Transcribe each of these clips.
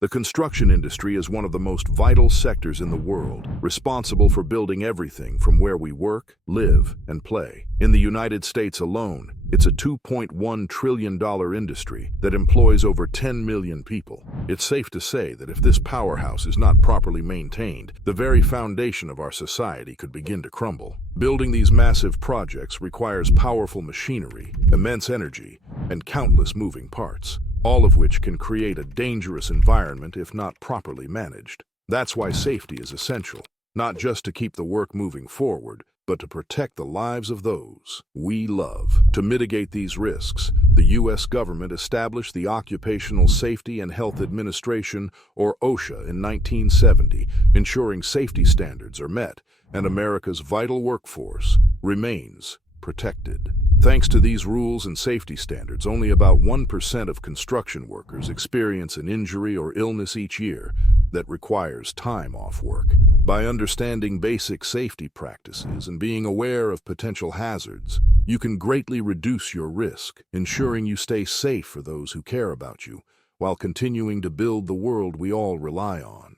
The construction industry is one of the most vital sectors in the world, responsible for building everything from where we work, live, and play. In the United States alone, it's a $2.1 trillion industry that employs over 10 million people. It's safe to say that if this powerhouse is not properly maintained, the very foundation of our society could begin to crumble. Building these massive projects requires powerful machinery, immense energy, and countless moving parts, all of which can create a dangerous environment if not properly managed. That's why safety is essential, not just to keep the work moving forward, but to protect the lives of those we love. To mitigate these risks, the U.S. government established the Occupational Safety and Health Administration, or OSHA, in 1970, ensuring safety standards are met and America's vital workforce remains protected. Thanks to these rules and safety standards, only about 1% of construction workers experience an injury or illness each year that requires time off work. By understanding basic safety practices and being aware of potential hazards, you can greatly reduce your risk, ensuring you stay safe for those who care about you, while continuing to build the world we all rely on.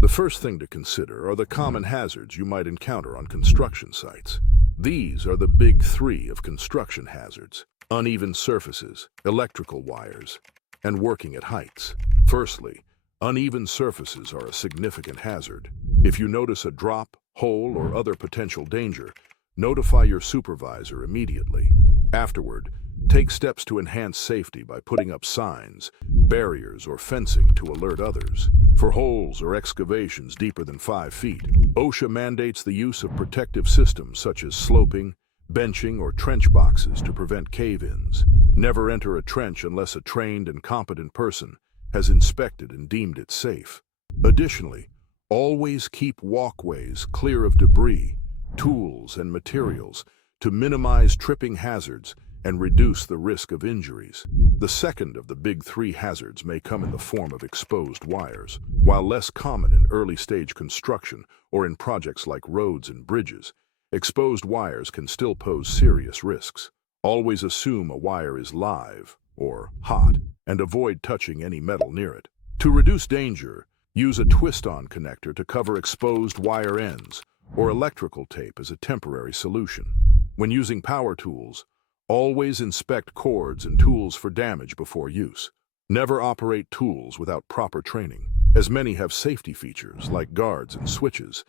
The first thing to consider are the common hazards you might encounter on construction sites. These are the big three of construction hazards: uneven surfaces, electrical wires, and working at heights. Firstly, uneven surfaces are a significant hazard. If you notice a drop, hole, or other potential danger, notify your supervisor immediately. Afterward, take steps to enhance safety by putting up signs, barriers, or fencing to alert others. For holes or excavations deeper than 5 feet, OSHA mandates the use of protective systems such as sloping, benching, or trench boxes to prevent cave-ins. Never enter a trench unless a trained and competent person has inspected and deemed it safe. Additionally, always keep walkways clear of debris, tools, and materials to minimize tripping hazards and reduce the risk of injuries. The second of the big three hazards may come in the form of exposed wires. While less common in early-stage construction or in projects like roads and bridges, exposed wires can still pose serious risks. Always assume a wire is live or hot and avoid touching any metal near it. To reduce danger, use a twist-on connector to cover exposed wire ends, or electrical tape as a temporary solution. When using power tools, always inspect cords and tools for damage before use. Never operate tools without proper training, as many have safety features like guards and switches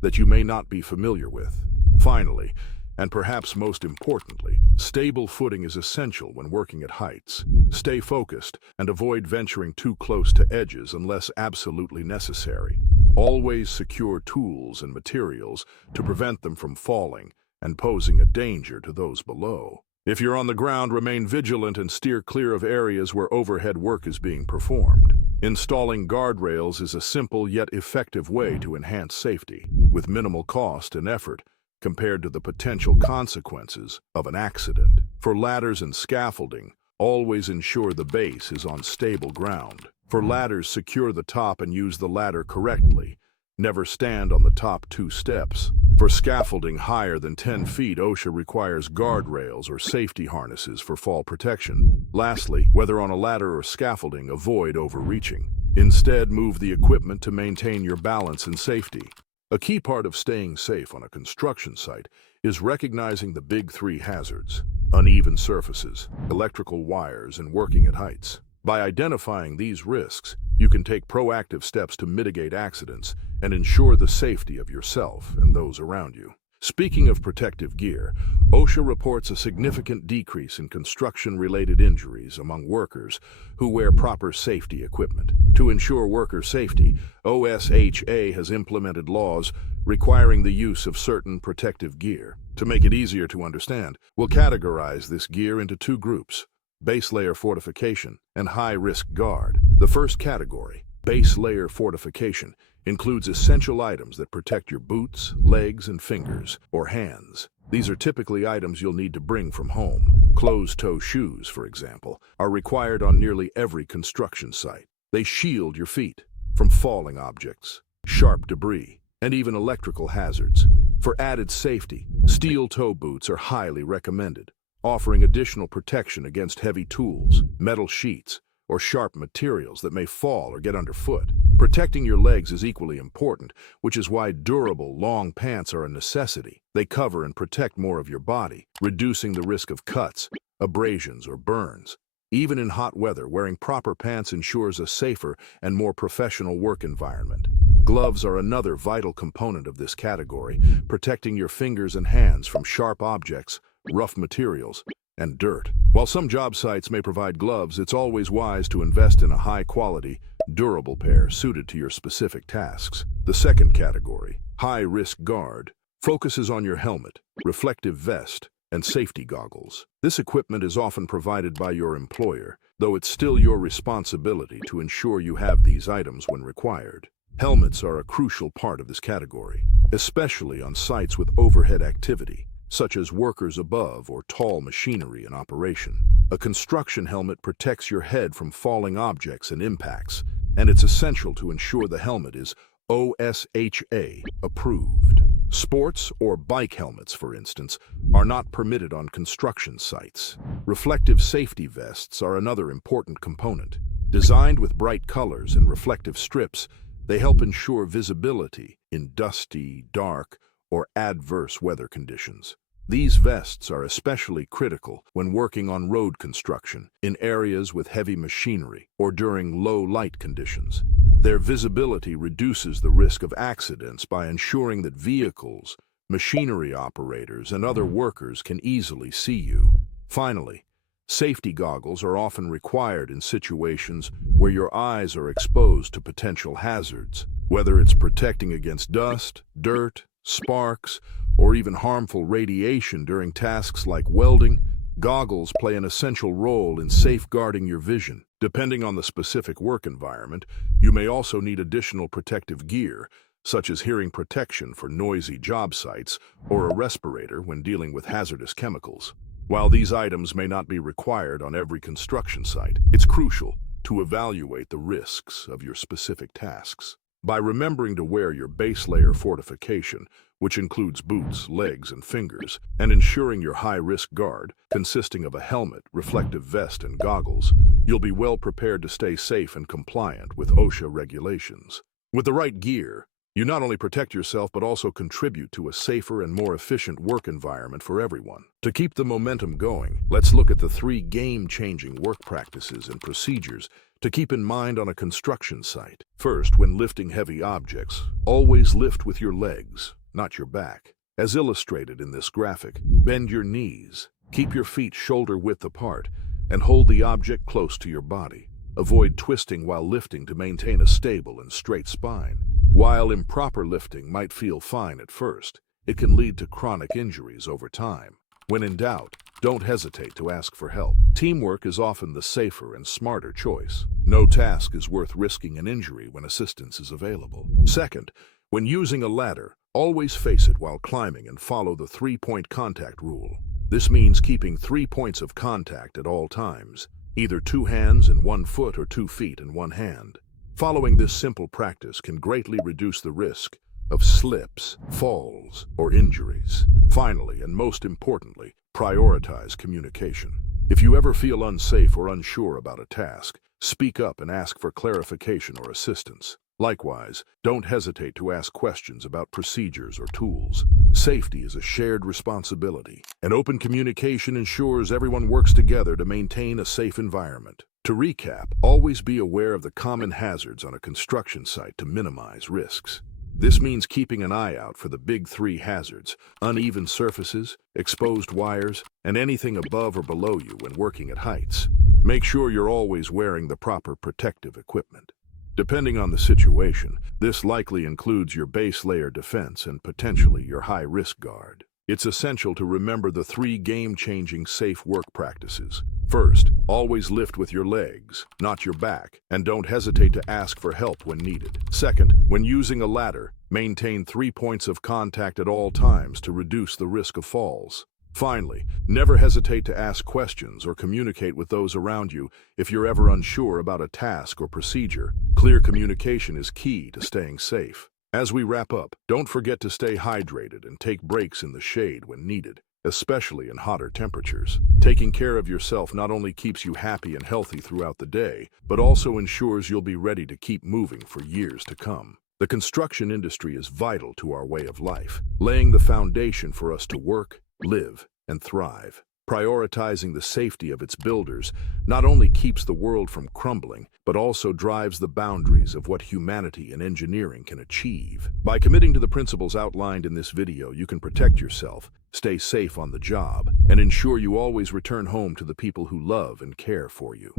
that you may not be familiar with. Finally, and perhaps most importantly, stable footing is essential when working at heights. Stay focused and avoid venturing too close to edges unless absolutely necessary. Always secure tools and materials to prevent them from falling and posing a danger to those below. If you're on the ground, remain vigilant and steer clear of areas where overhead work is being performed. Installing guardrails is a simple yet effective way to enhance safety, with minimal cost and effort compared to the potential consequences of an accident. For ladders and scaffolding, always ensure the base is on stable ground. For ladders, secure the top and use the ladder correctly. Never stand on the top 2 steps. For scaffolding higher than 10 feet, OSHA requires guardrails or safety harnesses for fall protection. Lastly, whether on a ladder or scaffolding, avoid overreaching. Instead, move the equipment to maintain your balance and safety. A key part of staying safe on a construction site is recognizing the big three hazards: uneven surfaces, electrical wires, and working at heights. By identifying these risks, you can take proactive steps to mitigate accidents and ensure the safety of yourself and those around you. Speaking of protective gear, OSHA reports a significant decrease in construction-related injuries among workers who wear proper safety equipment. To ensure worker safety, OSHA has implemented laws requiring the use of certain protective gear. To make it easier to understand, we'll categorize this gear into 2 groups: base layer fortification and high-risk guard. The first category, base layer fortification, includes essential items that protect your boots, legs, and fingers, or hands. These are typically items you'll need to bring from home. Closed-toe shoes, for example, are required on nearly every construction site. They shield your feet from falling objects, sharp debris, and even electrical hazards. For added safety, steel toe boots are highly recommended, offering additional protection against heavy tools, metal sheets, or sharp materials that may fall or get underfoot. Protecting your legs is equally important, which is why durable, long pants are a necessity. They cover and protect more of your body, reducing the risk of cuts, abrasions, or burns. Even in hot weather, wearing proper pants ensures a safer and more professional work environment. Gloves are another vital component of this category, protecting your fingers and hands from sharp objects, rough materials, and dirt. While some job sites may provide gloves, it's always wise to invest in a high-quality, durable pair suited to your specific tasks. The second category, high-risk guard, focuses on your helmet, reflective vest, and safety goggles. This equipment is often provided by your employer, though it's still your responsibility to ensure you have these items when required. Helmets are a crucial part of this category, especially on sites with overhead activity, such as workers above or tall machinery in operation. A construction helmet protects your head from falling objects and impacts, and it's essential to ensure the helmet is OSHA approved. Sports or bike helmets, for instance, are not permitted on construction sites. Reflective safety vests are another important component. Designed with bright colors and reflective strips, they help ensure visibility in dusty, dark, or adverse weather conditions. These vests are especially critical when working on road construction, in areas with heavy machinery, or during low light conditions. Their visibility reduces the risk of accidents by ensuring that vehicles, machinery operators, and other workers can easily see you. Finally, safety goggles are often required in situations where your eyes are exposed to potential hazards. Whether it's protecting against dust, dirt, sparks, or even harmful radiation during tasks like welding, goggles play an essential role in safeguarding your vision. Depending on the specific work environment, you may also need additional protective gear, such as hearing protection for noisy job sites or a respirator when dealing with hazardous chemicals. While these items may not be required on every construction site, it's crucial to evaluate the risks of your specific tasks. By remembering to wear your base layer fortification, which includes boots, legs, and fingers, and ensuring your high-risk guard, consisting of a helmet, reflective vest, and goggles, you'll be well prepared to stay safe and compliant with OSHA regulations. With the right gear, you not only protect yourself but also contribute to a safer and more efficient work environment for everyone. To keep the momentum going, let's look at the 3 game-changing work practices and procedures to keep in mind on a construction site. First, when lifting heavy objects, always lift with your legs, not your back. As illustrated in this graphic, bend your knees, keep your feet shoulder-width apart, and hold the object close to your body. Avoid twisting while lifting to maintain a stable and straight spine. While improper lifting might feel fine at first, it can lead to chronic injuries over time. When in doubt, don't hesitate to ask for help. Teamwork is often the safer and smarter choice. No task is worth risking an injury when assistance is available. Second, when using a ladder, always face it while climbing and follow the 3-point contact rule. This means keeping 3 points of contact at all times, either 2 hands and 1 foot or 2 feet and 1 hand. Following this simple practice can greatly reduce the risk of slips, falls, or injuries. Finally, and most importantly, prioritize communication. If you ever feel unsafe or unsure about a task, speak up and ask for clarification or assistance. Likewise, don't hesitate to ask questions about procedures or tools. Safety is a shared responsibility, and open communication ensures everyone works together to maintain a safe environment. To recap, always be aware of the common hazards on a construction site to minimize risks. This means keeping an eye out for the big 3 hazards: uneven surfaces, exposed wires, and anything above or below you when working at heights. Make sure you're always wearing the proper protective equipment. Depending on the situation, this likely includes your base layer defense and potentially your high-risk guard. It's essential to remember the 3 game-changing safe work practices. First, always lift with your legs, not your back, and don't hesitate to ask for help when needed. Second, when using a ladder, maintain 3 points of contact at all times to reduce the risk of falls. Finally, never hesitate to ask questions or communicate with those around you if you're ever unsure about a task or procedure. Clear communication is key to staying safe. As we wrap up, don't forget to stay hydrated and take breaks in the shade when needed. especially in hotter temperatures. Taking care of yourself not only keeps you happy and healthy throughout the day, but also ensures you'll be ready to keep moving for years to come. The construction industry is vital to our way of life, laying the foundation for us to work, live, and thrive. Prioritizing the safety of its builders not only keeps the world from crumbling, but also drives the boundaries of what humanity and engineering can achieve. By committing to the principles outlined in this video, you can protect yourself, stay safe on the job, and ensure you always return home to the people who love and care for you.